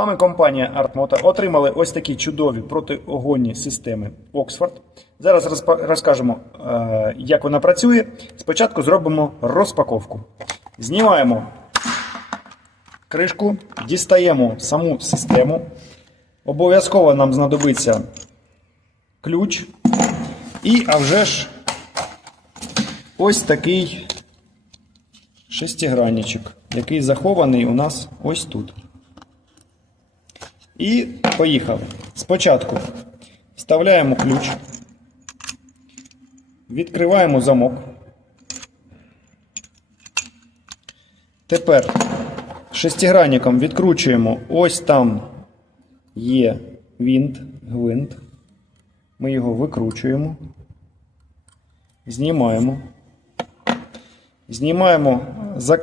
вами компанія Artmoto отримали ось такі чудові протиогонні системи Oxford. Зараз розкажемо, е, як вона працює. Спочатку зробимо розпаковку. Знімаємо кришку, дістаємо саму систему. Обов'язково нам знадобиться ключ. І, а вже ж, ось такий шестигранничок, який захований у нас ось тут. І поїхали. Спочатку вставляємо ключ, відкриваємо замок. Тепер шестигранником відкручуємо ось там є винт, гвинт. Ми його викручуємо, знімаємо. Знімаємо,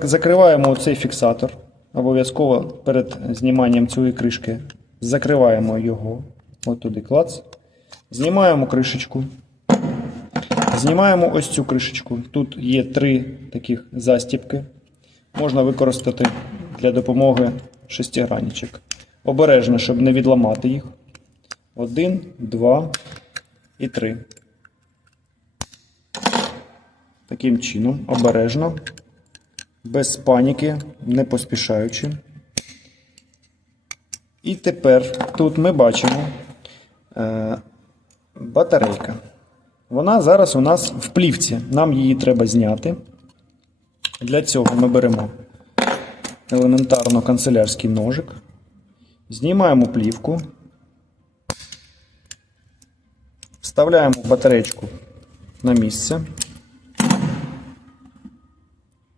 закриваємо цей фіксатор. Обов'язково перед зніманням цієї кришки закриваємо його. От туди клац. Знімаємо кришечку. Знімаємо ось цю кришечку. Тут є три таких застіпки. Можна використати для допомоги шестигранничок. Обережно, щоб не відламати їх. Один, два і три. Таким чином, обережно, без паніки, не поспішаючи. І тепер тут ми бачимо е, батарейка. Вона зараз у нас в плівці. Нам її треба зняти. Для цього ми беремо елементарно канцелярський ножик, знімаємо плівку, вставляємо батарейку на місце.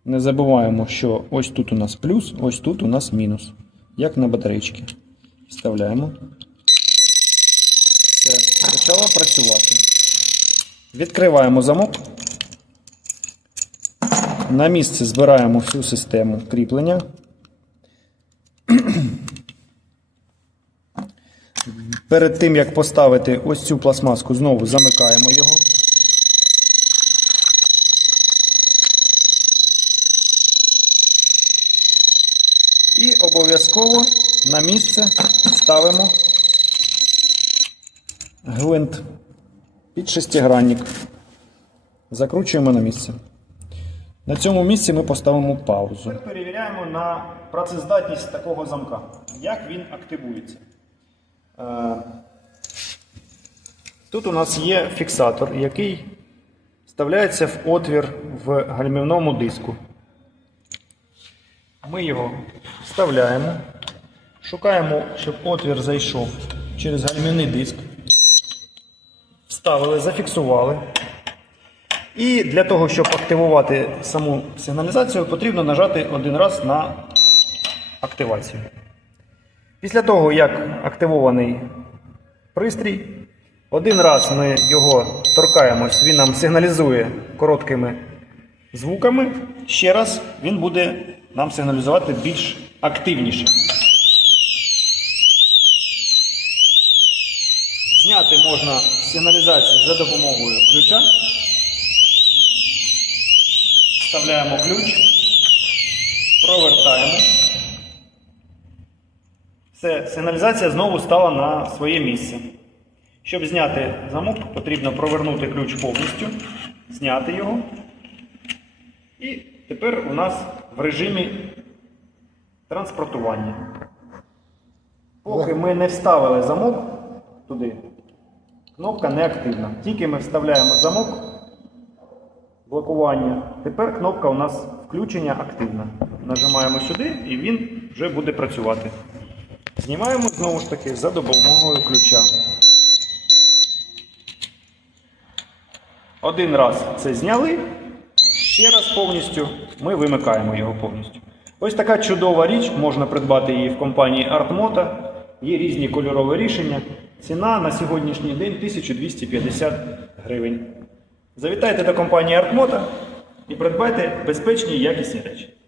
Не забуваємо, що ось тут у нас плюс, ось тут у нас мінус. Як на батарейки. Вставляємо. Все, почала працювати. Відкриваємо замок. На місце збираємо всю систему кріплення. Перед тим, як поставити ось цю пластмаску, знову замикаємо його. І обов'язково на місце ставимо гвинт під шестигранник. Закручуємо на місце. На цьому місці ми поставимо паузу. Тепер перевіряємо на працездатність такого замка. Як він активується. Е, Тут у нас є фіксатор, який вставляється в отвір в гальмівному диску. Ми його вставляємо, шукаємо, щоб отвір зайшов через гальмівний диск. Вставили, зафіксували. І для того, щоб активувати саму сигналізацію, потрібно нажати один раз на активацію. Після того, як активований пристрій, один раз ми його торкаємось, він нам сигналізує короткими звуками. Ще раз він буде нам сигналізувати більш активніше. Зняти можна сигналізацію за допомогою ключа. Вставляємо ключ, провертаємо. Все, сигналізація знову стала на своє місце. Щоб зняти замок, потрібно провернути ключ повністю, зняти його. І тепер у нас в режимі транспортування. Поки ми не вставили замок туди, кнопка не активна. Тільки ми вставляємо замок блокування. Тепер кнопка у нас включення активна. Нажимаємо сюди і він вже буде працювати. Знімаємо знову ж таки за допомогою ключа. Один раз це зняли, ще раз повністю ми вимикаємо його повністю. Ось така чудова річ, можна придбати її в компанії Artmoto. Є різні кольорові рішення. Ціна на сьогоднішній день 1250 гривень. Завітайте до компанії Artmoto і придбайте безпечні і якісні речі.